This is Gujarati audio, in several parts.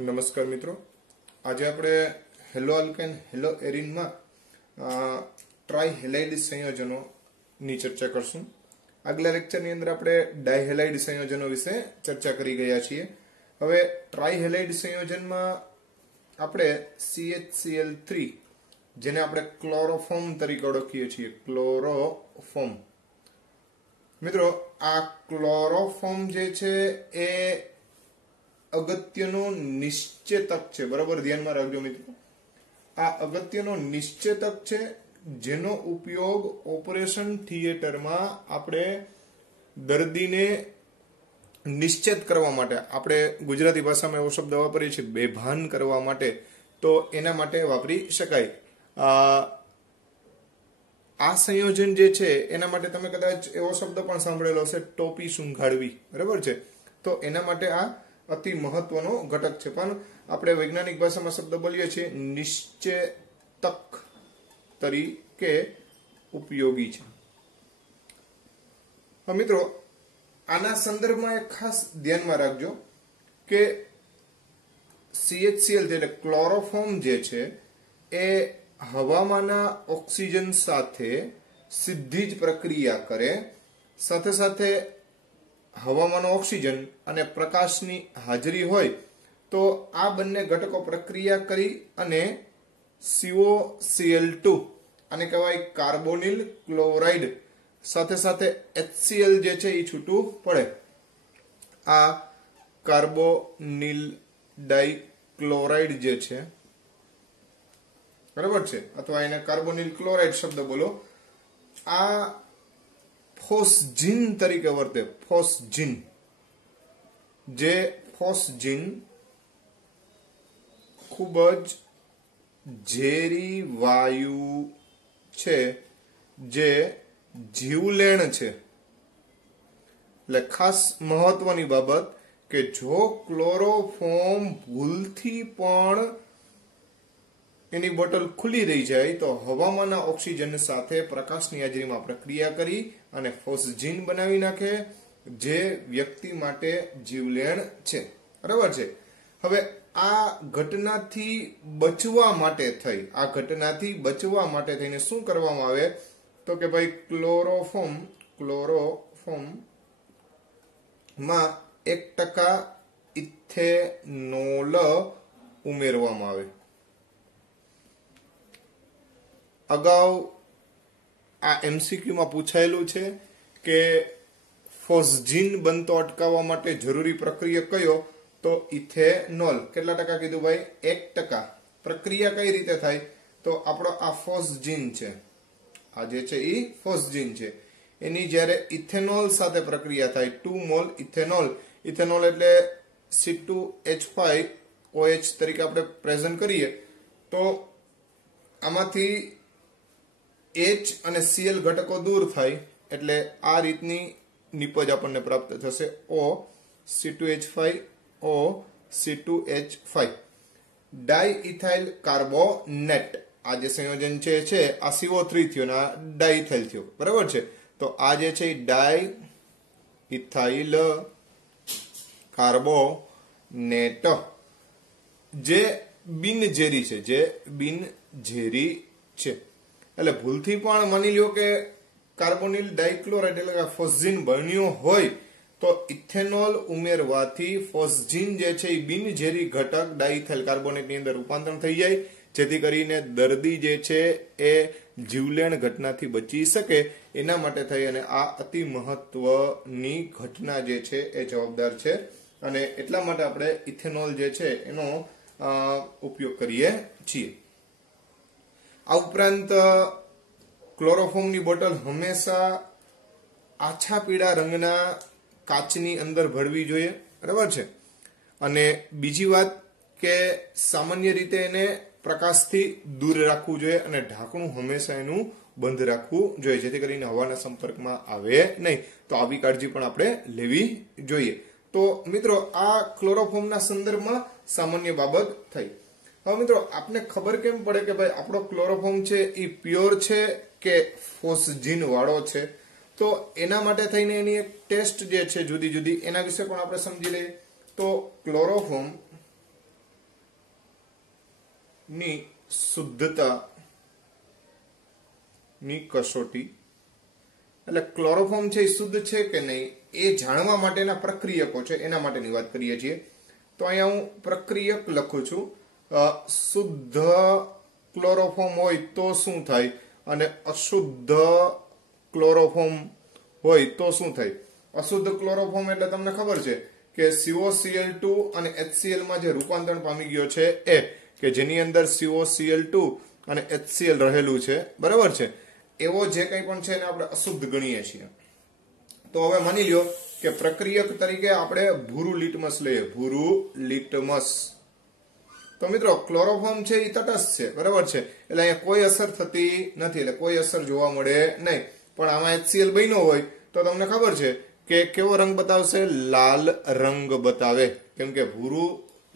નમસ્કાર મિત્રો, આજે આપણે હેલો આલ્કેન હેલો એરિનમાં ટ્રાયહેલાઇડ સંયોજનોની ચર્ચા કરશું. આગલા લેક્ચરની અંદર આપણે ડાયહેલાઇડ સંયોજનો વિશે ચર્ચા કરી ગયા છીએ. હવે ટ્રાયહેલાઇડ સંયોજનમાં આપણે CHCl3 જેને આપણે ક્લોરોફોર્મ તરીકે ઓળખીએ છીએ, ક્લોરોફોર્મ. મિત્રો, આ ક્લોરોફોર્મ જે છે એ અગત્યનો નિશ્ચેતક છે. બરાબર, ધ્યાનમાં રાખજો મિત્રો. આ અગત્યનો નિશ્ચેતક છે જેનો ઉપયોગ ઓપરેશન થિયેટરમાં આપણે દર્દીને નિશ્ચિત કરવા માટે, આપણે ગુજરાતી ભાષામાં એવો શબ્દ વાપરીએ છીએ બેભાન કરવા માટે, તો એના માટે વાપરી શકાય. આ સંયોજન જે છે એના માટે તમે કદાચ એવો શબ્દ પણ સાંભળેલો હશે, ટોપી સૂંઘાડવી. બરાબર છે, તો એના માટે આ અતિ મહત્વનો ઘટક છે. પણ આપણે વૈજ્ઞાનિક ભાષામાં શબ્દ બોલીએ છીએ નિશ્ચેતક તરીકે ઉપયોગી છે. મિત્રો, આના સંદર્ભમાં એક ખાસ ધ્યાનમાં રાખજો કે CHCl એટલે ક્લોરોફોર્મ જે છે એ હવામાંના ઓક્સિજન સાથે સીધી જ પ્રક્રિયા કરે, સાથે સાથે હવામાંનો ઓક્સિજન અને પ્રકાશની હાજરી હોય તો આ બંને ઘટકો પ્રક્રિયા કરી અને COCl2 આને કહેવાય કાર્બોનિલ ક્લોરાઇડ, સાથે સાથે HCl જે છે એ છૂટું પડે. આ કાર્બોનિલ ડાઇક્લોરાઇડ જે છે, બરાબર છે, અથવા એને કાર્બોનિલ ક્લોરાઇડ શબ્દ બોલો, આ ફોસ્જીન તરીકે વર્તે. ફોસ્જીન, જે ફોસ્જીન ખૂબ જ ઝેરી વાયુ છે જે જીવલેણ છે. એટલે ખાસ મહત્વની બાબત કે જો ક્લોરોફોર્મ ભૂલથી પણ એની બોટલ ખુલ્લી રહી જાય તો હવામાંના ઓક્સિજન સાથે પ્રકાશની હાજરીમાં પ્રક્રિયા કરી અને ફોસ્જીન બનાવી નાખે, જે વ્યક્તિ માટે જીવલેણ છે. બરાબર છે. હવે આ ઘટનાથી બચવા માટે થઈને શું કરવામાં આવે તો કે ભાઈ ક્લોરોફોર્મ માં 1% ઇથેનોલ ઉમેરવામાં આવે. અગાઉ આ MCQ માં પૂછાયેલું છે કે ફોસ્જીન બનતો અટકાવવા માટે જરૂરી પ્રક્રિયા કયો, તો ઇથેનોલ. કેટલા ટકા કીધું ભાઈ? 1%. પ્રક્રિયા કઈ રીતે થાય તો આપણો આ ફોસ્જીન છે, આ જે છે એ ફોસ્જીન છે, એની જ્યારે ઇથેનોલ સાથે પ્રક્રિયા થાય, 2 મોલ ઇથેનોલ. ઇથેનોલ એટલે C2H5OH તરીકે આપણે પ્રેઝન્ટ કરીએ તો આમાંથી H અને Cl ઘટકો દૂર થાય, એટલે આ રીતની નિપજ આપણને પ્રાપ્ત થશે. O C2H5O C2H5 diethyl carbonate. આ જે સંયોજન છે આ CO3 થયો ને આ ડાઇઇથાઇલ થયો. બરાબર છે, તો આ જે છે ડાઇઇથાઇલ કાર્બોનેટ જે બિનઝેરી છે. એટલે ભૂલથી પણ માની લ્યો કે કાર્બોનિલ ડાઇક્લોરાઇડ એટલે કે ફોસ્જીન બન્યો હોય તો ઇથેનોલ ઉમેરવાથી ફોસ્જીન જે છે એ બિનઝેરી ઘટક ડાઇથાઇલ કાર્બોનેટની અંદર રૂપાંતર થઈ જાય, જેથી કરીને દર્દી જે છે એ જીવલેણ ઘટનાથી બચી શકે. એના માટે થઈ અને આ અતિ મહત્વની ઘટના જે છે એ જવાબદાર છે, અને એટલા માટે આપણે ઇથેનોલ જે છે એનો ઉપયોગ કરીએ છીએ. આ ઉપરાંત ક્લોરોફોર્મની બોટલ હંમેશા આછા પીળા રંગના કાચની અંદર ભરવી જોઈએ. બરાબર છે. અને બીજી વાત કે સામાન્ય રીતે એને પ્રકાશથી દૂર રાખવું જોઈએ અને ઢાંકણું હંમેશા એનું બંધ રાખવું જોઈએ, જેથી કરીને હવાના સંપર્કમાં આવે નહીં. તો આવી કાળજી પણ આપણે લેવી જોઈએ. તો મિત્રો, આ ક્લોરોફોર્મના સંદર્ભમાં સામાન્ય બાબત થઈ. હવે મિત્રો, આપને ખબર કેમ પડે કે ભાઈ આપણો ક્લોરોફોર્મ છે એ પ્યોર છે કે ફોસ્જીન વાળો છે? તો એના માટે થઈને એની એક ટેસ્ટ જે છે જુદી જુદી, એના વિશે પણ આપણે સમજી લઈએ. તો ક્લોરોફોર્મ ની શુદ્ધતા ની કસોટી, એટલે ક્લોરોફોર્મ છે એ શુદ્ધ છે કે નહીં એ જાણવા માટેના પ્રક્રિયકો છે એના માટેની વાત કરીએ છીએ. તો અહીંયા હું પ્રક્રિયક લખું છું. શુદ્ધ ક્લોરોફોર્મ હોય તો શું થાય અને અશુદ્ધ ક્લોરોફોર્મ હોય તો શું થાય. અશુદ્ધ ક્લોરોફોર્મ એટલે તમને ખબર છે કે COCl2 અને HCl માં જે રૂપાંતરણ પામી ગયો છે એ કે જેની અંદર COCl2 અને HCl રહેલું છે, બરાબર છે, એવો જે કંઈ પણ છે એને આપણે અશુદ્ધ ગણીએ છીએ. તો હવે માની લ્યો કે પ્રક્રિયક તરીકે આપણે ભૂરું લિટમસ લઈએ, ભૂરું લિટમસ. તો મિત્રો ક્લોરોફોર્મ છે એ તટસ્થ છે, બરાબર છે, એટલે અહીંયા કોઈ અસર થતી નથી, એટલે કોઈ અસર જોવા મળે નહીં. પણ આમાં HCl બન્યો હોય તો તમને ખબર છે કે કેવો રંગ બતાવશે, લાલ રંગ બતાવે, કેમ કે ભૂરું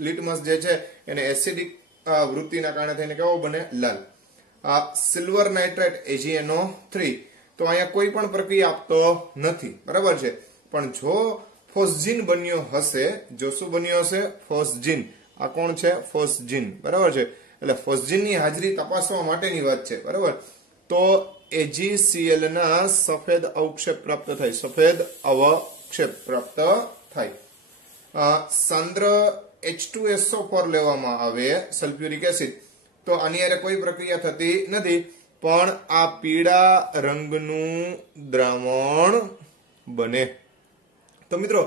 લિટમસ જે છે એને એસિડિક વૃત્તિના કારણે થઈને કેવો બને, લાલ. સિલ્વર નાઇટ્રેટ AgNO3 તો અહીંયા કોઈ પણ પ્રક્રિયા આપતો નથી, બરાબર છે. પણ જો ફોસ્જીન બન્યો હશે, જો શું બન્યો હશે, ફોસ્જીન. આ કોણ છે, ફોસ્જીન, બરાબર છે. એટલે ફોસ્જીનની હાજરી તપાસવા માટેની વાત છે, બરાબર. તો AgCl ના સફેદ અવક્ષેપ પ્રાપ્ત થાય, સફેદ અવક્ષેપ પ્રાપ્ત થાય. સાંદ્ર H2SO4 લેવામાં આવે, સલ્ફ્યુરિક એસિડ, તો આની હારે કોઈ પ્રક્રિયા થતી નથી, પણ આ પીળા રંગનું દ્રાવણ બને. તો મિત્રો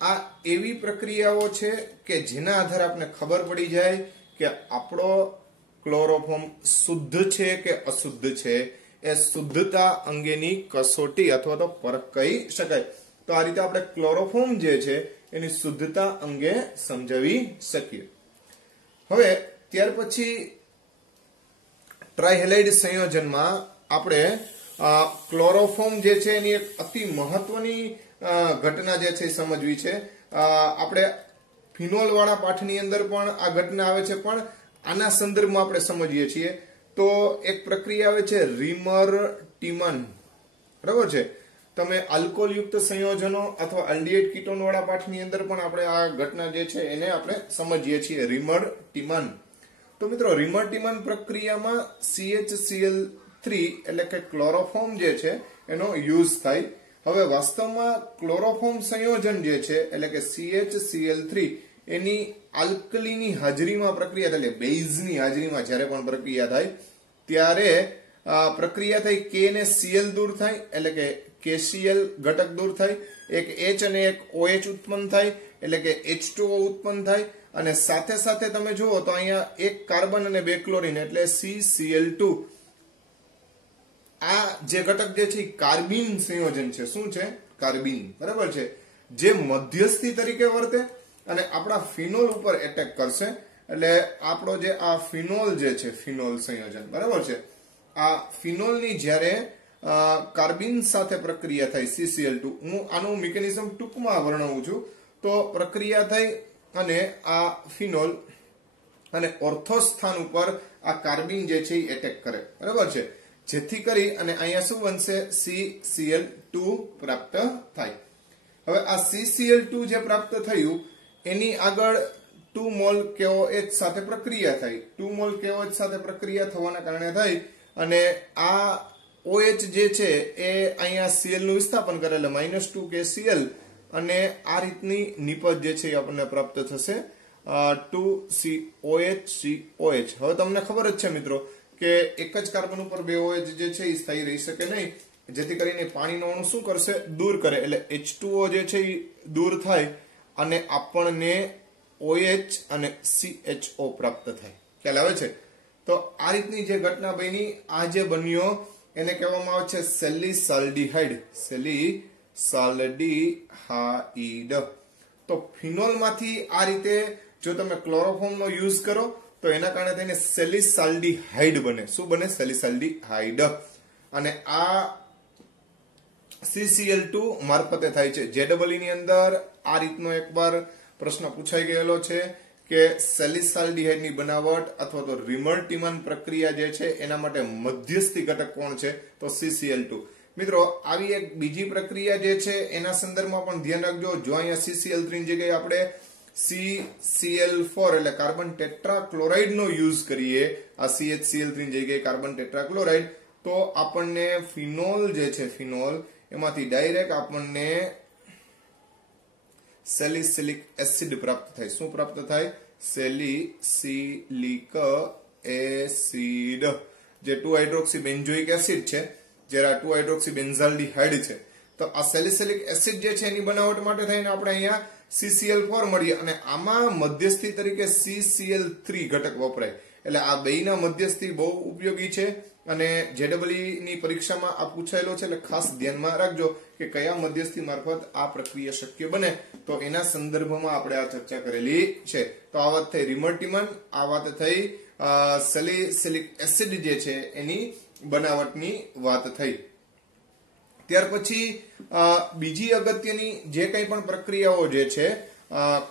આ એવી પ્રક્રિયાઓ છે કે જેના આધારે આપણે ખબર પડી જાય કે આપણો ક્લોરોફોર્મ શુદ્ધ છે કે અશુદ્ધ છે. એ શુદ્ધતા અંગેની કસોટી અથવા તો પરખ કહી શકાય. તો આ રીતે આપણે ક્લોરોફોર્મ જે છે એની શુદ્ધતા અંગે સમજાવી શકીએ. હવે ત્યાર પછી ટ્રાયહેલાઇડ સંયોજનમાં આપણે ક્લોરોફોર્મ જે છે એની એક અતિ મહત્વની ઘટના જે છે સમજવી છે. આપણે ફિનોલ વાળા પાઠની અંદર પણ આ ઘટના આવે છે, પણ આના સંદર્ભમાં આપણે સમજીએ છીએ. તો એક પ્રક્રિયા આવે છે રીમર ટીમન, બરાબર છે. તમે આલ્કોહોલ યુક્ત સંયોજનો અથવા આલ્ડિહાઇડ કીટોન વાળા પાઠની અંદર પણ આપણે આ ઘટના જે છે એને આપણે સમજીએ છીએ, રીમર ટીમન. તો મિત્રો રીમર ટીમન પ્રક્રિયામાં CHCl3 એટલે કે ક્લોરોફોર્મ જે છે એનો યુઝ થાય. હવે વાસ્તવમાં ક્લોરોફોર્મ સંયોજન જે છે એટલે કે CHCl3 એની આલ્કલીની હાજરીમાં પ્રક્રિયા થાય, બેઝની હાજરીમાં જ્યારે પણ પ્રક્રિયા થાય ત્યારે પ્રક્રિયા થઈ K ને Cl દૂર થાય, એટલે કે KCl ઘટક દૂર થાય, એક H અને એક OH ઉત્પન્ન થાય, એટલે કે H2O ઉત્પન્ન થાય, અને સાથે સાથે તમે જુઓ તો અહીંયા એક કાર્બન અને બે ક્લોરીન એટલે CCl2. આ જે ઘટક જે છે કાર્બીન સંયોજન છે. શું છે, કાર્બીન, બરાબર છે, જે મધ્યસ્થી તરીકે વર્તે અને આપણા ફિનોલ ઉપર એટેક કરશે. એટલે આપણો જે આ ફિનોલ જે છે, ફિનોલ સંયોજન, બરાબર છે, આ ફિનોલની જ્યારે કાર્બીન સાથે પ્રક્રિયા થાય CCl2, હું આનું મિકેનિઝમ ટૂંકમાં વર્ણવું છું. તો પ્રક્રિયા થઈ અને આ ફિનોલ અને ઓર્થોસ્થાન ઉપર આ કાર્બીન જે છે એ એટેક કરે, બરાબર છે, જેથી કરી અને અહીંયા શું બનશે, CCl2 પ્રાપ્ત થાય. હવે આ CCl2 જે પ્રાપ્ત થયું એની આગળ 2 મોલ KOH સાથે પ્રક્રિયા થઈ. 2 મોલ KOH સાથે પ્રક્રિયા થવાના કારણે થઈ અને આ OH જે છે એ અહીંયા Cl નું વિસ્થાપન કરે એટલે -2 KCl, અને આ રીતની નિપજ જે છે એ આપણને પ્રાપ્ત થશે 2COH. હવે તમને ખબર જ છે મિત્રો કે એક જ કાર્બન ઉપર બે OH જે છે એ સ્થાયી રહી શકે નહીં, જેથી કરીને પાણીનો અણુ શું કરશે, દૂર કરે, એટલે H2O જે છે એ દૂર થાય અને આપણને OH અને CHO પ્રાપ્ત થાય. ખ્યાલ આવે છે? તો આ રીતની જે ઘટના બની, આ જે બન્યો એને કહેવામાં આવે છે સેલિસાલ્ડીહાઇડ, સેલિસાલ્ડીહાઇડ. તો ફિનોલ માંથી આ રીતે જો તમે ક્લોરોફોર્મ નો યુઝ કરો તો એના કારણે તેને સેલિસાલ્ડીહાઇડ બને. શું બને, સેલિસાલ્ડીહાઇડ. અને આ CCl2 મારફતે થાય છે. JEE ની અંદર આ રીતનો એકવાર પ્રશ્ન પૂછાઈ ગયેલો છે કે સેલિસાલ્ડીહાઇડ ની બનાવટ અથવા તો રીમર ટીમન પ્રક્રિયા જે છે એના માટે મધ્યસ્થી ઘટક કોણ છે, તો CCl2. મિત્રો આવી એક બીજી પ્રક્રિયા જે છે એના સંદર્ભમાં પણ ધ્યાન રાખજો. જો અહીંયા CCl3 ની જગ્યાએ આપણે CCl4 એટલે કાર્બન ટેટ્રાક્લોરાઇડ નો યુઝ કરીએ આ CHCl3 ની જગ્યાએ કાર્બન ટેટ્રાક્લોરાઇડ, તો આપણને ફિનોલ જે છે ફિનોલ એમાંથી ડાયરેક્ટ આપણને સેલિસિલિક એસિડ પ્રાપ્ત થાય. શું પ્રાપ્ત થાય? સેલિસિલિક એસિડ, જે 2 હાઇડ્રોક્સી બેન્ઝોઇક એસિડ છે, જે 2 હાઇડ્રોક્સી બેન્ઝાલ્ડિહાઇડ છે. તો આ સેલિસિલિક એસિડ જે છે એની બનાવટ માટે થઈને આપણે અહીંયા CCl4 મળીએ અને આમાં મધ્યસ્થી તરીકે CCl3 ઘટક વપરાય. એટલે આ બેયના મધ્યસ્થી બહુ ઉપયોગી છે અને JEE ની પરીક્ષામાં આ પૂછાયેલો છે, એટલે ખાસ ધ્યાનમાં રાખજો કે કયા મધ્યસ્થી મારફત આ પ્રક્રિયા શક્ય બને. તો એના સંદર્ભમાં આપણે આ ચર્ચા કરેલી છે. તો આ વાત થઈ રિમર્ટિમન, આ વાત થઈ સેલિસિલિક એસિડ જે છે એની બનાવટની વાત થઈ. ત્યાર પછી બીજી અગત્યની જે કંઈ પણ પ્રક્રિયાઓ જે છે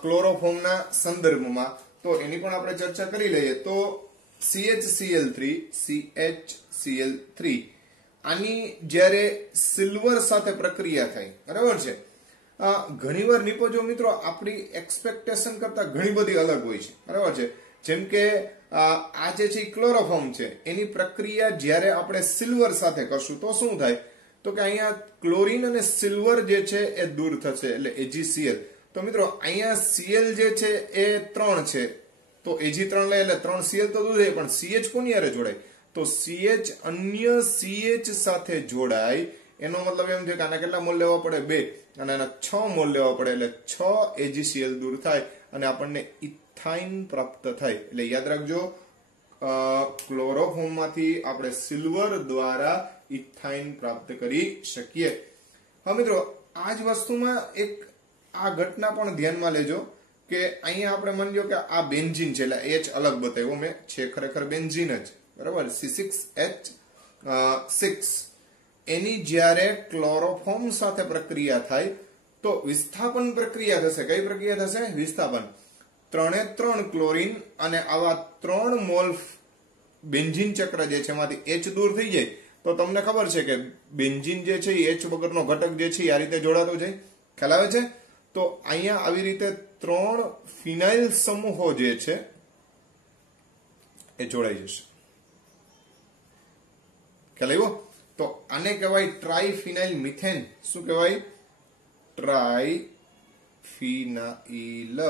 ક્લોરોફોર્મના સંદર્ભમાં, તો એની પણ આપણે ચર્ચા કરી લઈએ. તો CHCl3 આની જ્યારે સિલ્વર સાથે પ્રક્રિયા થાય, બરાબર છે, ઘણીવાર નિપજો મિત્રો આપણી એક્સપેક્ટેશન કરતા ઘણી બધી અલગ હોય છે, બરાબર છે. જેમ કે આ જે છે ક્લોરોફોર્મ છે એની પ્રક્રિયા જ્યારે આપણે સિલ્વર સાથે કરશું તો શું થાય? તો કે અહીંયા ક્લોરીન અને સિલ્વર જે છે એ દૂર થશે, એટલે AgCl. તો મિત્રો અહીંયા Cl જે છે એ 3 છે, તો Ag3 લે એટલે 3 Cl તો દૂર થાય, પણ CH કોની હારે જોડાય? તો CH અન્ય CH સાથે જોડાય. એનો મતલબ એમ છે કે આના કેટલા મોલ લેવા પડે? 2, અને આના 6 મોલ લેવા પડે, એટલે 6 AgCl દૂર થાય અને આપણને ઇથાઇન પ્રાપ્ત થાય. એટલે યાદ રાખજો, ક્લોરોફોર્મમાંથી આપણે સિલ્વર દ્વારા ઇથાઇન પ્રાપ્ત કરી શકીએ. હવે મિત્રો આ જ વસ્તુમાં એક આ ઘટના પણ ધ્યાનમાં લેજો કે અહીંયા આપણે માની લો કે આ બેન્ઝીન છે, એટલે H અલગ બતાવ્યો મેં, છે ખરેખર બેન્ઝીન જ, બરાબર, C6H6. એની જ્યારે ક્લોરોફોર્મ સાથે પ્રક્રિયા થાય તો વિસ્થાપન પ્રક્રિયા થશે. કઈ પ્રક્રિયા થશે? વિસ્થાપન. 3 ક્લોરીન અને આવા 3 મોલ બેન્ઝીન ચક્ર જે છે એમાંથી H દૂર થઈ જાય તો તમને ખબર છે કે બેન્ઝીન જે છે એ H વગરનો ઘટક જે છે આ રીતે જોડાતો જાય. ખ્યાલ આવે છે? તો અહીંયા આવી રીતે 3 ફિનાઇલ સમૂહો જે છે એ જોડાઈ જશે. ખ્યાલ આવ્યો? તો આને કહેવાય ટ્રાઇફિનાઇલ મિથેન. શું કહેવાય? ટ્રાઇફિનાઇલ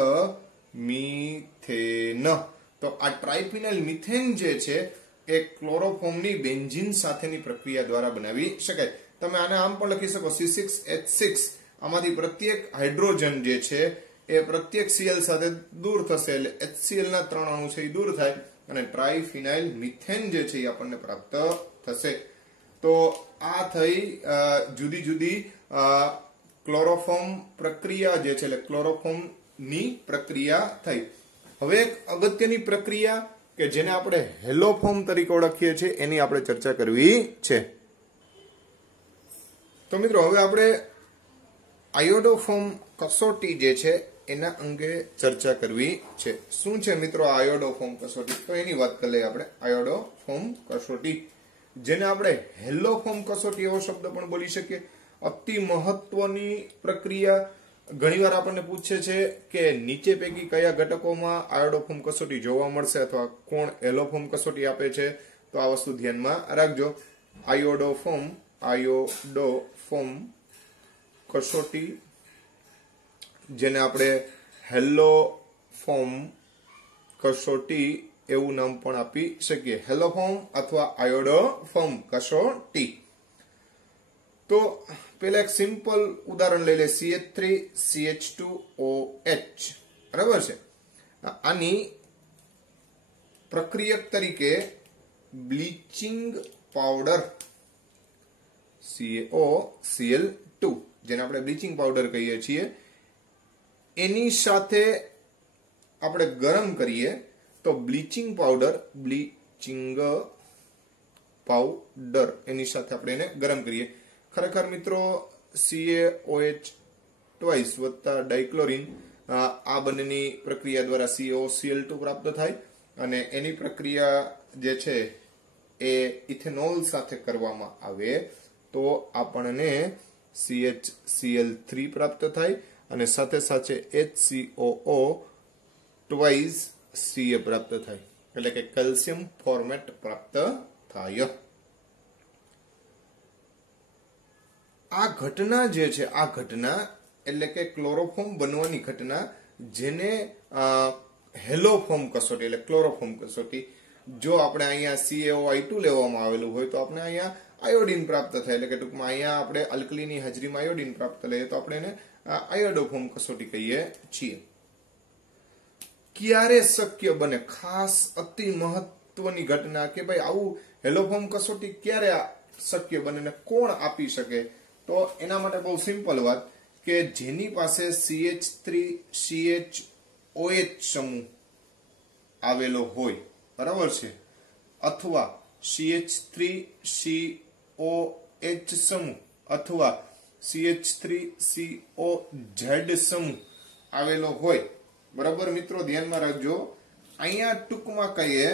મિથેન. તો આ ટ્રાઇફિનાઇલ મિથેન જે છે એ ક્લોરોફોર્મની બેન્ઝીન સાથેની પ્રક્રિયા દ્વારા બનાવી શકાય. તમે આને આમ પણ લખી શકો C6H6. આમાંથી પ્રત્યેક હાઇડ્રોજન જે છે એ પ્રત્યેક Cl સાથે દૂર થશે, એટલે HCl ના 3 અણુ છે એ દૂર થાય અને ટ્રાઇફિનાઇલ મિથેન જે છે એ આપણને પ્રાપ્ત થશે. તો આ થઈ જુદી જુદી ક્લોરોફોર્મ પ્રક્રિયા જે છે, એટલે ક્લોરોફોર્મ ની પ્રક્રિયા થઈ. હવે એક અગત્યની પ્રક્રિયા કે જેને આપણે હેલોફોર્મ તરીકે ઓળખીએ છીએ એની આપણે ચર્ચા કરવી છે. તો મિત્રો હવે આપણે આયોડોફોર્મ કસોટી જે છે એના અંગે ચર્ચા કરવી છે. શું છે મિત્રો આયોડોફોર્મ કસોટી? તો એની વાત કરી લઈએ આપણે. આયોડોફોર્મ કસોટી, જેને આપણે હેલોફોર્મ કસોટી એવો શબ્દ પણ બોલી શકીએ. અતિ મહત્વની પ્રક્રિયા. ઘણીવાર આપણને પૂછે છે કે નીચે પૈકી કયા ઘટકોમાં આયોડોફોર્મ કસોટી જોવા મળશે અથવા કોણ હેલોફોર્મ કસોટી આપે છે? તો આ વસ્તુ ધ્યાનમાં રાખજો. આયોડોફોર્મ કસોટી, જેને આપણે હેલોફોર્મ કસોટી એવું નામ પણ આપી શકીએ. હેલોફોર્મ અથવા આયોડોફોર્મ કસોટી. તો પેલા એક સિમ્પલ ઉદાહરણ લઈ લે. CH3 CH2OH, બરાબર છે. આની પ્રક્રિયક તરીકે બ્લીચિંગ પાવડર CaOCl2, જેને આપણે બ્લીચિંગ પાવડર કહીએ છીએ, એની સાથે આપણે ગરમ કરીએ તો બ્લીચિંગ પાવડર એની સાથે આપણે એને ગરમ કરીએ. ખરેખર મિત્રો CaOH ટ્વાઇસ વત્તા ડાયક્લોરીન, આ બંનેની પ્રક્રિયા દ્વારા CaOCl2 પ્રાપ્ત થાય અને એની પ્રક્રિયા જે છે એ ઇથેનોલ સાથે કરવામાં આવે તો આપણને CHCl3 પ્રાપ્ત થાય અને સાથે સાથે HCOO ટ્વાઇસ Ca પ્રાપ્ત થાય, એટલે કે કેલ્શિયમ ફોર્મેટ પ્રાપ્ત થાય. આ ઘટના જે છે, આ ઘટના એટલે કે ક્લોરોફોર્મ બનવાની ઘટના, જેને હેલોફોર્મ કસોટી એટલે ક્લોરોફોર્મ કસોટી, જો આપણે અહીંયા CaOI2 લેવામાં આવેલું હોય તો આપણે અહીંયા આયોડિન પ્રાપ્ત થાય, એટલે કે ટૂંકમાં અહીંયા આપણે અલ્કલીની હાજરીમાં આયોડિન પ્રાપ્ત લઈએ તો આપણે એને આયોડોફોર્મ કસોટી કહીએ છીએ. ક્યારે શક્ય બને, ખાસ અતિ મહત્વની ઘટના કે ભાઈ આવું હેલોફોર્મ કસોટી ક્યારે શક્ય બને ને કોણ આપી શકે, તો એના માટે બહુ સિમ્પલ વાત કે જેની પાસે CH3CHOH સમૂહ આવેલો હોય, બરાબર છે, અથવા CH3COH સમૂહ અથવા CH3COZ સમૂહ આવેલો હોય, બરાબર મિત્રો, ધ્યાનમાં રાખજો. અહીંયા ટૂંકમાં કહીએ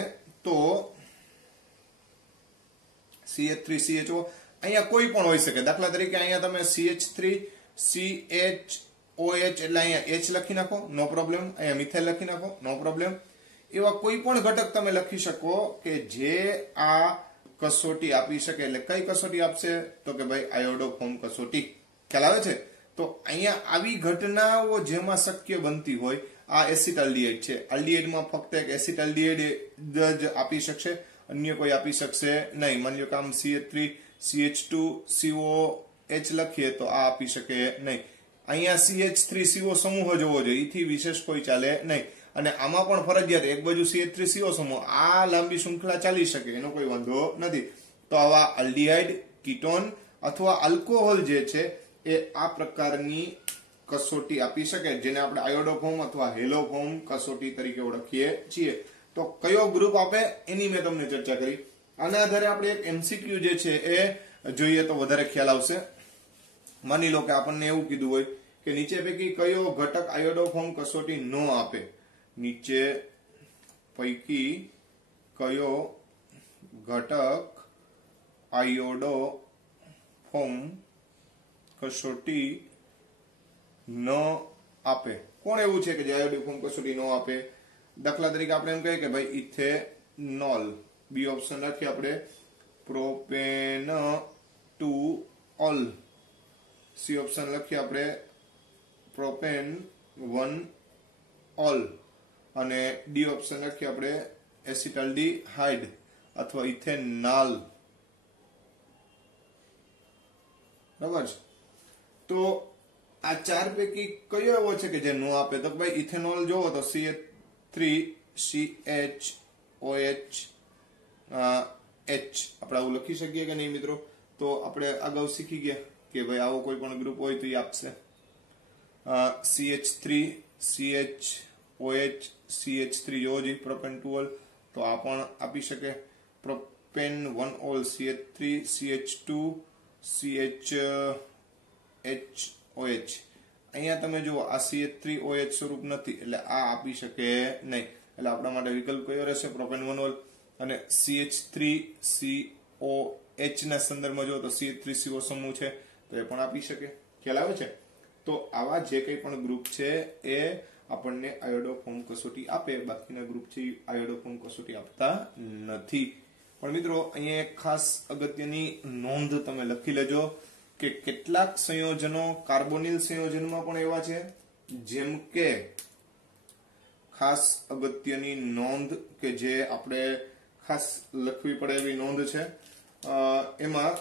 તો CH3CHO અહીંયા કોઈ પણ હોઈ શકે. દાખલા તરીકે અહીંયા તમે CH3CHOH એટલે અહીંયા H લખી નાખો, નો પ્રોબ્લેમ. અહીંયા મિથાઇલ લખી નાખો, નો પ્રોબ્લેમ. એવા કોઈ પણ ઘટક તમે લખી શકો કે જે આ કસોટી આપી શકે. એટલે કઈ કસોટી આપશે, તો કે ભાઈ આયોડોફોર્મ કસોટી. ખ્યાલ આવે છે? તો અહીંયા આવી ઘટનાઓ જેમાં શક્ય બનતી હોય, આ એસિટાલ્ડિહાઇડ છે, આલ્ડિહાઇડમાં ફક્ત એક એસિટાલ્ડિહાઇડ જ આપી શકશે, અન્ય કોઈ આપી શકશે નહીં. માની લો કે આમ CH2CH2COH લખીએ તો આ આપી શકે નહીં. અહીંયા CH3CO સમૂહ જ હોવો જોઈએ, એથી વિશેષ કોઈ ચાલે નહીં. અને આમાં પણ ફરજિયાત એક બાજુ CH3CO સમૂહ, આ લાંબી શૃંખલા ચાલી શકે, એનો કોઈ વાંધો નથી. તો આવા આલ્ડિહાઇડ, કીટોન અથવા આલ્કોહોલ જે છે એ આ પ્રકારની કસોટી આપી શકે, જેને આપણે આયોડોફોર્મ અથવા હેલોફોર્મ કસોટી તરીકે ઓળખીએ છીએ. તો કયો ગ્રુપ આપે એની મેં તમને ચર્ચા કરી. આના આધારે આપણે એક MCQ જે છે એ જોઈએ તો વધારે ખ્યાલ આવશે. માની લો કે આપણને એવું કીધું હોય કે નીચે પૈકી કયો ઘટક આયોડોફોર્મ કસોટી ન આપે, નીચે પૈકી કયો ઘટક આયોડોફોર્મ કસોટી ન આપે. કોણ એવું છે કે જે આયોડોફોર્મ કસોટી ન આપે? દાખલા તરીકે આપણે એમ કહીએ કે ભાઈ ઇથેનોલ, બી ઓપ્શન રાખીએ આપણે, પ્રોપેનોલ, સી ઓપ્શન લખીએ આપણે પ્રોપેન1 ઓલ, અને ડી ઓપ્શન લખીએ આપણે એસિટાલ્ડિહાઇડ અથવા ઇથેનોલ. બરાબર છે? તો આ ચાર પૈકી કયો એવો છે કે જે નો આપે? તો ભાઈ ઇથેનોલ જોવો તો CH3CHOH આપણે આવું લખી શકીએ કે નહીં મિત્રો? તો આપણે અગાઉ શીખી ગયા કે ભાઈ આવો કોઈ પણ ગ્રુપ હોય તો એ આપશે. CH3CHOH CH3 જોવો જોઈએ, પ્રોપેન2 ઓલ, તો આ પણ આપી શકે. પ્રોપેન1 ઓલ, CH3CH2 CHOH. અહીંયા તમે જુઓ આ CH3OH સ્વરૂપ નથી, એટલે આ આપી શકે નહીં. એટલે આપણા માટે વિકલ્પ કયો રહેશે? પ્રોપેન1 ઓલ. અને CH3COH ના સંદર્ભમાં જો તો CH3CO સમૂહ છે તો એ પણ આપી શકે. ખ્યાલ આવે છે? તો આવા જે કંઈ પણ ગ્રુપ છે એ આપણને આયોડોફોર્મ કસોટી આપે, બાકીના ગ્રુપ છે આયોડોફોર્મ કસોટી આપતા નથી. પણ મિત્રો અહીંયા એક ખાસ અગત્યની નોંધ તમે લખી લેજો કે કેટલાક સંયોજનો કાર્બોનિલ સંયોજનમાં પણ એવા છે, જેમ કે ખાસ અગત્યની નોંધ કે જે આપણે ખાસ લખવી પડે એવી નોંધ છે, એમાં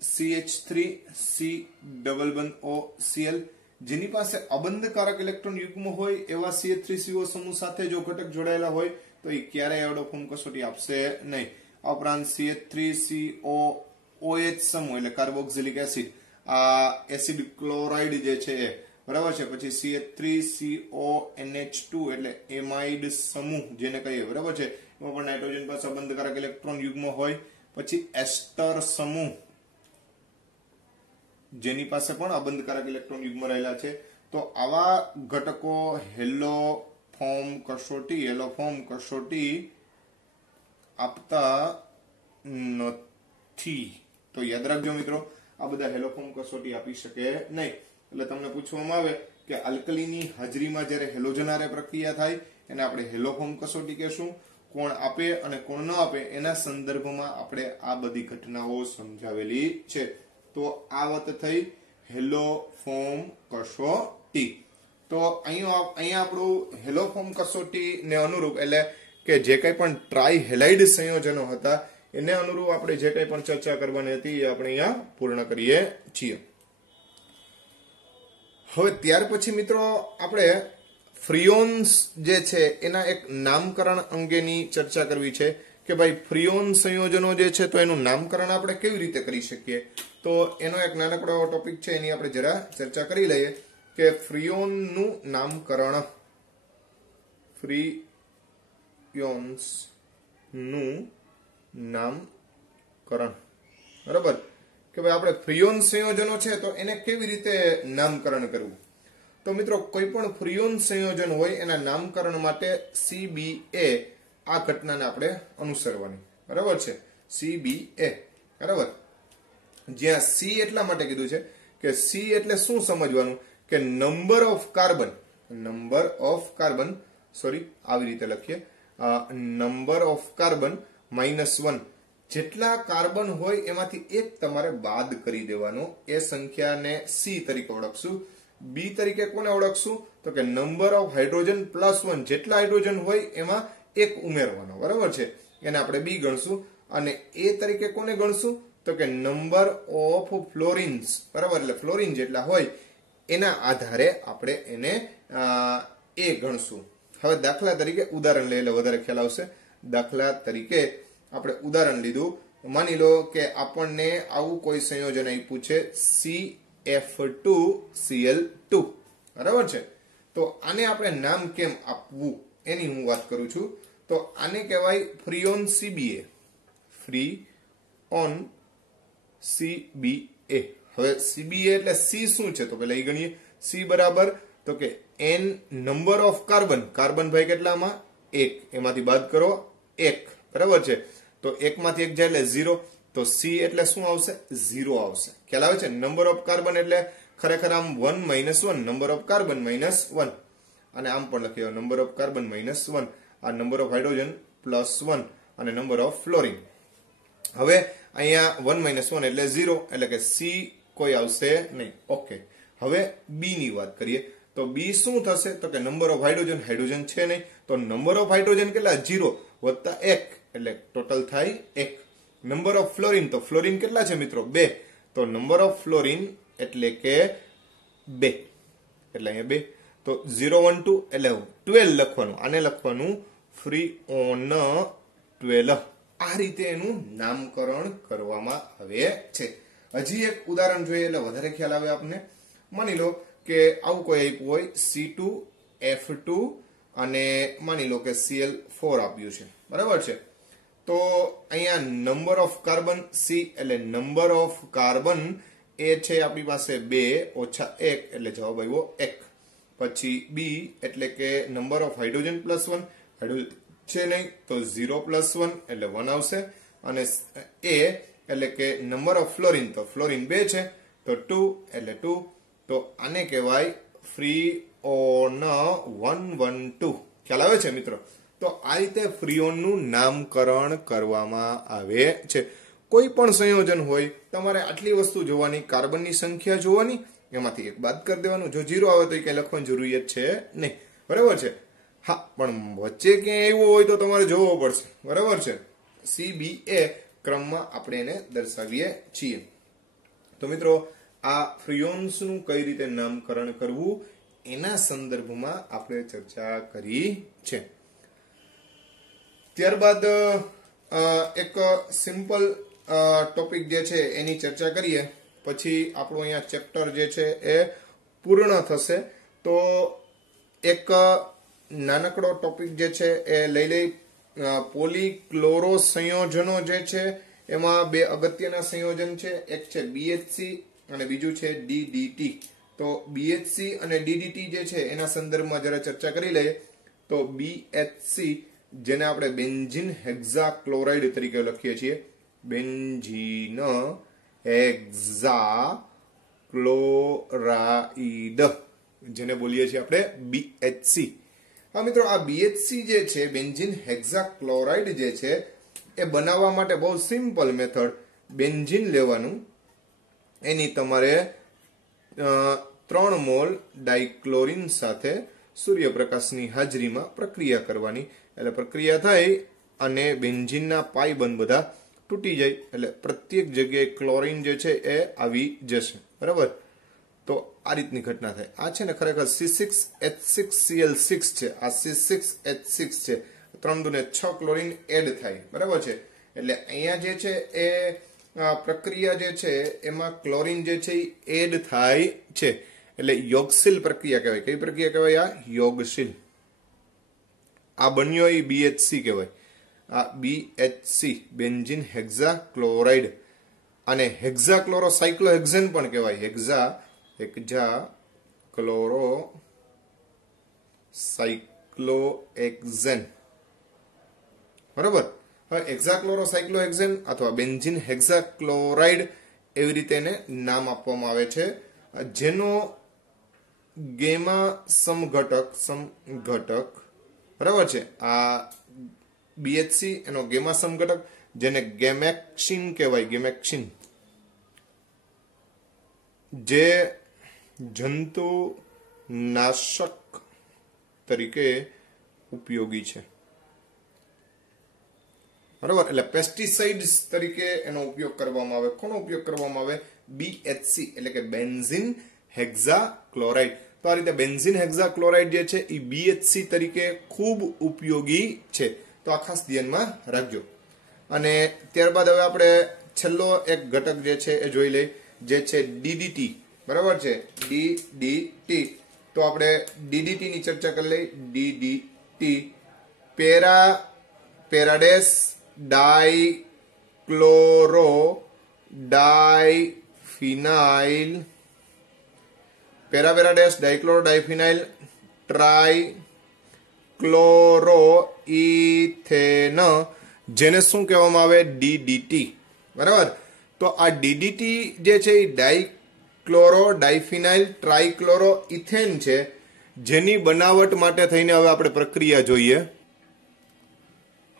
CH3C=OCl, જેની પાસે અબંધકારક ઇલેક્ટ્રોન યુગ્મ હોય એવા CH3CO સમૂહ સાથે જો ઘટક જોડાયેલા હોય તો એ ક્યારેય આયોડોફોર્મ કસોટી આપશે નહીં. આ ઉપરાંત CH3COOH સમૂહ એટલે કાર્બોક્સિલિક એસિડ, આ એસિડ ક્લોરાઇડ જે છે એ, બરાબર છે. પછી CH3CONH2 એટલે એમાઇડ સમૂહ જેને કહીએ, બરાબર છે. એમાં પણ નાઇટ્રોજન પાસે અબંધકારક ઇલેક્ટ્રોન યુગ્મ હોય. પછી એસ્ટર સમૂહ જેની પાસે પણ અબંધકારક ઇલેક્ટ્રોન યુગ્મ રહેલા છે. તો આવા ઘટકો હેલોફોર્મ કસોટી આપતા નથી. તો યાદ રાખજો મિત્રો, આ બધા હેલોફોર્મ કસોટી આપી શકે નહીં. એટલે તમને પૂછવામાં આવે કે આલ્કલીની હાજરીમાં જ્યારે હેલોજન હારે પ્રક્રિયા થાય એને આપણે હેલોફોર્મ કસોટી કહેશું. કોણ આપે અને કોણ ન આપે એના સંદર્ભમાં આપણે આ બધી ઘટનાઓ સમજાવેલી છે. તો આ વાત થઈ હેલોફોર્મ કસોટી. તો અહીંયા આપણું હેલોફોર્મ કસોટી ને અનુરૂપ એટલે કે જે કંઈ પણ ટ્રાય હેલાઇડ સંયોજનો હતા એને અનુરૂપ આપણે જે કંઈ પણ ચર્ચા કરવાની હતી એ આપણે અહીંયા પૂર્ણ કરીએ છીએ. હવે ત્યાર પછી મિત્રો આપણે ફ્રીઓન્સ જે છે એના એક નામકરણ અંગેની ચર્ચા કરવી છે કે ભાઈ ફ્રીઓન સંયોજનો જે છે તો એનું નામકરણ આપણે કેવી રીતે કરી શકીએ. તો એનો એક નાનકડો ટોપિક છે, એની આપણે જરા ચર્ચા કરી લઈએ કે ફ્રીઓનનું નામકરણ. ફ્રીઓન્સનું નામકરણ, બરાબર, કે ભાઈ આપણે ફ્રીઓન સંયોજનો છે તો એને કેવી રીતે નામકરણ કરવું. તો મિત્રો કોઈ પણ ફ્રીઓન સંયોજન હોય એના નામકરણ માટે CBA આ ઘટનાને આપણે અનુસરવાની, બરાબર છે. CBA, બરાબર. જ્યાં C એટલા માટે કીધું છે કે C એટલે શું સમજવાનું કે નંબર ઓફ કાર્બન, સોરી આવી રીતે લખીએ, નંબર ઓફ કાર્બન -1. જેટલા કાર્બન હોય એમાંથી એક તમારે બાદ કરી દેવાનો. એ સંખ્યાને C તરીકે ઓળખશું. બી તરીકે કોને ઓળખશું તો કે નંબર ઓફ હાઇડ્રોજન +1. જેટલા હાઇડ્રોજન હોય એમાં એક ઉમેરવાનો, બરાબર છે, એને આપણે બી ગણશું. અને એ તરીકે કોને ગણશું તો કે નંબર ઓફ ફ્લોરિન્સ, બરાબર, એટલે ફ્લોરિન જેટલા હોય એના આધારે આપણે એને એ ગણશું. હવે દાખલા તરીકે ઉદાહરણ લઈએ એટલે વધારે ખ્યાલ આવશે. દાખલા તરીકે આપણે ઉદાહરણ લીધું, માની લો કે આપણને આવું કોઈ સંયોજન આપ્યું છે CF2Cl2, બરાબર છે. તો આને આપણે નામ કેમ આપવું એની હું વાત કરું છું. તો આને કહેવાય ફ્રીઓન CBA. Freon CBA. હવે CBA એટલે C શું છે તો પેલા એ ગણીએ. C બરાબર તો કે n number of carbon, carbon ભાઈ કેટલામાં 1, એમાંથી બાદ કરો 1, બરાબર છે. તો 1 માંથી 1 જાય એટલે 0. તો C એટલે શું આવશે? 0 આવશે. ખ્યાલ આવે છે? નંબર ઓફ કાર્બન એટલે ખરેખર આમ 1 - 1, નંબર ઓફ કાર્બન -1, અને આમ પણ લખ્યો નંબર ઓફ કાર્બન -1, આ નંબર ઓફ હાઇડ્રોજન +1 અને નંબર ઓફ ફ્લોરિન. હવે અહીંયા 1 - 1 એટલે 0, એટલે કે C કોઈ આવશે નહીં. ઓકે. હવે બી ની વાત કરીએ તો બી શું થશે તો કે નંબર ઓફ હાઇડ્રોજન, હાઇડ્રોજન છે નહીં, તો નંબર ઓફ હાઇડ્રોજન કેટલા? 0 વત્તા 1 એટલે ટોટલ થાય 1. નંબર ઓફ ફ્લોરિન, તો ફ્લોરિન કેટલા છે મિત્રો? 2, તો નંબર ઓફ ફ્લોરિન એટલે કે 2, એટલે અહીંયા 2. તો 0 1 2 એટલે 12 લખવાનું, આને લખવાનું ફ્રીઓન 12. આ રીતે એનું નામકરણ કરવામાં આવે છે. હજી એક ઉદાહરણ જોઈએ એટલે વધારે ખ્યાલ આવે આપને. માની લો કે આવું કોઈ આપ્યું હોય C2F2 અને માની લો કે Cl4 આપ્યું છે, બરાબર છે. તો અહીંયા નંબર ઓફ કાર્બન C એટલે નંબર ઓફ કાર્બન એ છે આપણી પાસે 2 - 1 એટલે જવાબ આવ્યો 1. પછી બી એટલે કે નંબર ઓફ હાઇડ્રોજન +1, હાઇડ્રોજન છે નહીં તો 0 +1 એટલે 1 આવશે. અને એ એટલે કે નંબર ઓફ ફ્લોરિન, તો ફ્લોરિન 2 છે તો 2 એટલે 2. તો આને કહેવાય ફ્રીઓન 112. ખ્યાલ આવે છે મિત્રો? તો આ રીતે ફ્રીઓનનું નામકરણ કરવામાં આવે છે. કોઈ પણ સંયોજન હોય તમારે આટલી વસ્તુ જોવાની, કાર્બનની સંખ્યા જોવાની, એમાંથી એક બાદ કરી દેવાનું. જો 0 આવે તો એ કઈ લખવાની જરૂરિયાત છે નહીં, બરાબર છે. હા, પણ વચ્ચે ક્યાંય આવ્યું હોય તો તમારે જોવો પડશે, બરાબર છે. CBA ક્રમમાં આપણે એને દર્શાવીએ છીએ. તો મિત્રો આ ફ્રીઓન્સનું કઈ રીતે નામકરણ કરવું એના સંદર્ભમાં આપણે ચર્ચા કરી છે. ત્યારબાદ એક સિમ્પલ ટોપિક જે છે એની ચર્ચા કરીએ, પછી આપણું અહીંયા ચેપ્ટર જે છે એ પૂર્ણ થશે. તો એક નાનકડો ટોપિક જે છે એ લઈ પોલીક્લોરો સંયોજનો જે છે એમાં 2 અગત્યના સંયોજન છે. એક છે BHC અને બીજું છે DDT. તો BHC અને DDT જે છે એના સંદર્ભમાં જરા ચર્ચા કરી લઈએ. તો BHC જેને આપણે બેન્ઝીન હેક્ઝાક્લોરાઇડ તરીકે લખીએ છીએ, બેન્ઝીન હેક્ઝાક્લોરાઇડ, ક્લોરાઇડ, જેને બોલીએ છીએ આપણે BHC. હા મિત્રો, આ BHC જે છે બેન્ઝીન હેક્ઝાક્લોરાઇડ જે છે એ બનાવવા માટે બહુ સિમ્પલ મેથડ, બેન્ઝીન લેવાનું, એની તમારે 3 મોલ ડાઇક્લોરિન સાથે સૂર્યપ્રકાશની હાજરીમાં પ્રક્રિયા કરવાની. એટલે પ્રક્રિયા થાય અને બેન્ઝીનના પાઈ બંધ બધા તૂટી જાય, એટલે પ્રત્યેક જગ્યાએ ક્લોરીન જે છે એ આવી જશે. બરાબર? તો આ રીતની ઘટના થાય. આ છે ને ખરેખર C6H6Cl6 છે. આ C6H6 છે. 3 દુને 6 ક્લોરીન એડ થાય. બરાબર છે? એટલે અહીંયા જે છે એ પ્રક્રિયા જે છે એમાં ક્લોરીન જે છે એ એડ થાય છે. એટલે યોગશીલ પ્રક્રિયા કહેવાય. કઈ પ્રક્રિયા કહેવાય? આ યોગશીલ. આ બન્યો એ BHC કહેવાય. આ BHC બેન્ઝીન હેક્ઝાક્લોરાઇડ, અને હેક્ઝાક્લોરોસાયક્લોહેક્ઝેન પણ કહેવાય. હેક્ઝાક્લોરોસાયક્લોહેક્ઝેન. બરાબર? હવે હેક્ઝાક્લોરોસાયક્લોહેક્ઝેન અથવા બેન્ઝીન હેક્ઝાક્લોરાઇડ એવી રીતે એને નામ આપવામાં આવે છે, જેનો ગેમા સમઘટક બરાબર છે. આ BHC એનો ગેમા સમઘટક, જેને ગેમેક્સિન કહેવાય. ગેમેક્સિન જે જંતુનાશક તરીકે ઉપયોગી છે. બરાબર? એટલે પેસ્ટિસાઇડ્સ તરીકે એનો ઉપયોગ કરવામાં આવે. કોનો ઉપયોગ કરવામાં આવે? BHC એટલે કે બેન્ઝીન હેક્ઝાક્લોરાઇડ. તો આ રીતે બેન્ઝીન હેક્ઝાક્લોરાઇડ જે છે એ BHC તરીકે ખૂબ ઉપયોગી છે. તો આ ખાસ ધ્યાનમાં રાખજો. અને ત્યારબાદ હવે આપણે છેલ્લો એક ઘટક જે છે એ જોઈ લઈએ, જે છે DDT. બરાબર છે? DDT. તો આપણે DDT ની ચર્ચા કરી લઈએ. DDT પેરાડેસ ડાઇક્લોરો ડાઇફિનાઇલ, પેરાડેસ ડાઇક્લોરો ડાઇફિનાઇલ ટ્રાઇક્લોરોઇથેન, જેને શું કહેવામાં આવે? DDT. બરાબર? તો આ DDT જે છે એ ડાઇક્લોરો ડાઇફિનાઇલ ટ્રાઇક્લોરો ઇથેન છે, જેની બનાવટ માટે થઈને હવે આપણે પ્રક્રિયા જોઈએ.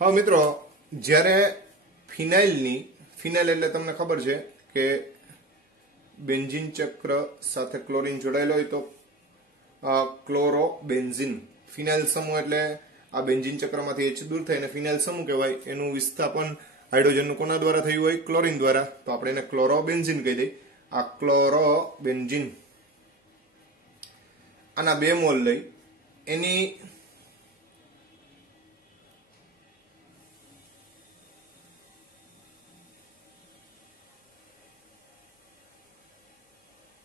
હા મિત્રો, જ્યારે ફિનાઇલ એટલે તમને ખબર છે કે બેન્ઝીન ચક્ર સાથે ક્લોરીન જોડાયેલો હોય તો ક્લોરોબેન્ઝીન. ફિનાઇલ સમૂહ એટલે આ બેન્ઝીન ચક્રમાંથી H દૂર થાય અને ફિનાઇલ સમૂહ કહેવાય. એનું વિસ્થાપન હાઇડ્રોજનનું કોના દ્વારા થયું હોય? ક્લોરીન દ્વારા. તો આપણે એને ક્લોરોબેન્ઝીન કહી દઈએ. આ ક્લોરોબેન્ઝીન આના 2 મોલ લઈ એની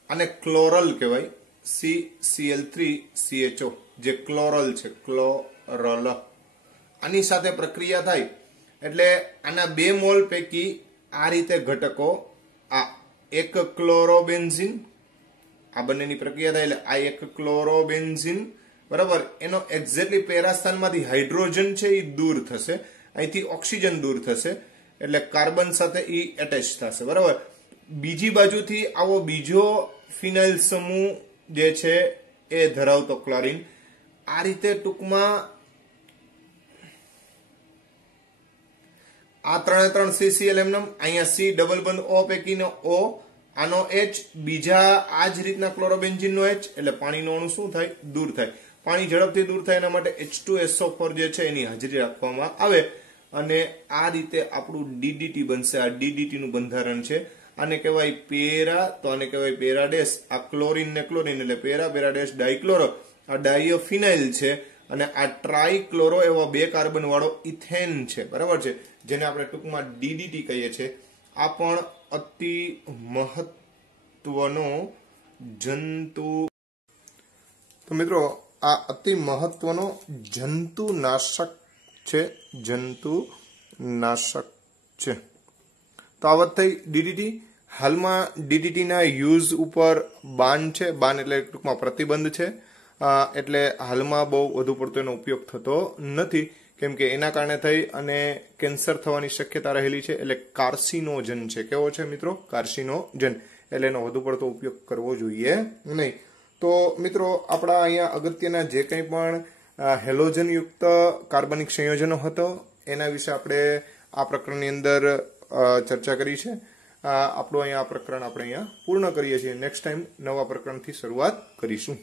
આને ક્લોરલ કહેવાય. CCl3CHO જે ક્લોરલ છે. ક્લોરલ. આની સાથે પ્રક્રિયા થાય એટલે આના 2 મોલ પૈકી આ રીતે ઘટકો, આ એક ક્લોરોબેન્ઝીન, આ બંનેની પ્રક્રિયા થાય એટલે આ એક ક્લોરોબેન્ઝીન. બરાબર? એનો એક્ઝેક્ટલી પેરાસ્થાનમાંથી હાઇડ્રોજન છે એ દૂર થશે, અહીંથી ઓક્સિજન દૂર થશે, એટલે કાર્બન સાથે એ એટેચ થશે. બરાબર? બીજી બાજુથી આવો બીજો ફિનાઇલ સમૂહ જે છે એ ધરાવતો ક્લોરીન, આ રીતે ટૂંકમાં આ 3 CCl એમને, અહીંયા C ડબલ બંધ O પૈકીનો O, આનો H, બીજા આ જ રીતના ક્લોરોબેન્ઝીનનો H, એટલે પાણીનો અણુ શું થાય? દૂર થાય. પાણી ઝડપથી દૂર થાય એના માટે H2SO4 જે છે એની હાજરી રાખવામાં આવે, અને આ રીતે આપણું DDT બનશે. આ DDT નું બંધારણ છે. આને કહેવાય પેરા, તો આને કહેવાય પેરાડેસ. આ ક્લોરીન ને ક્લોરીન એટલે પેરાડેસ ડાઇક્લોરો. આ ડાયોફિનાઇલ છે, અને આ ટ્રાઇક્લોરો એવા 2 કાર્બન વાળો ઇથેન છે. બરાબર છે? જેને આપણે ટૂંકમાં DDT કહીએ છીએ. આ પણ અતિ મહત્વનો જંતુ. તો મિત્રો, આ અતિ મહત્વનો જંતુનાશક છે. જંતુનાશક છે. તો આ વાત થઈ DDT. હાલમાં DDT ના યુઝ ઉપર બાન છે. બાન એટલે ટૂંકમાં પ્રતિબંધ છે. એટલે હાલમાં બહુ વધુ પડતો એનો ઉપયોગ થતો નથી, કેમ કે એના કારણે થઈ અને કેન્સર થવાની શક્યતા રહેલી છે. એટલે કાર્સિનોજન છે. કેવો છે મિત્રો? કાર્સિનોજન. એટલે એનો વધુ પડતો ઉપયોગ કરવો જોઈએ નહીં. તો મિત્રો આપણા અહીંયા અગત્યના જે કંઈ પણ હેલોજન યુક્ત કાર્બનિક સંયોજનો હતો એના વિશે આપણે આ પ્રકરણની અંદર ચર્ચા કરી છે. આપણું અહીંયા આ પ્રકરણ આપણે અહીંયા પૂર્ણ કરીએ છીએ. નેક્સ્ટ ટાઈમ નવા પ્રકરણથી શરૂઆત કરીશું.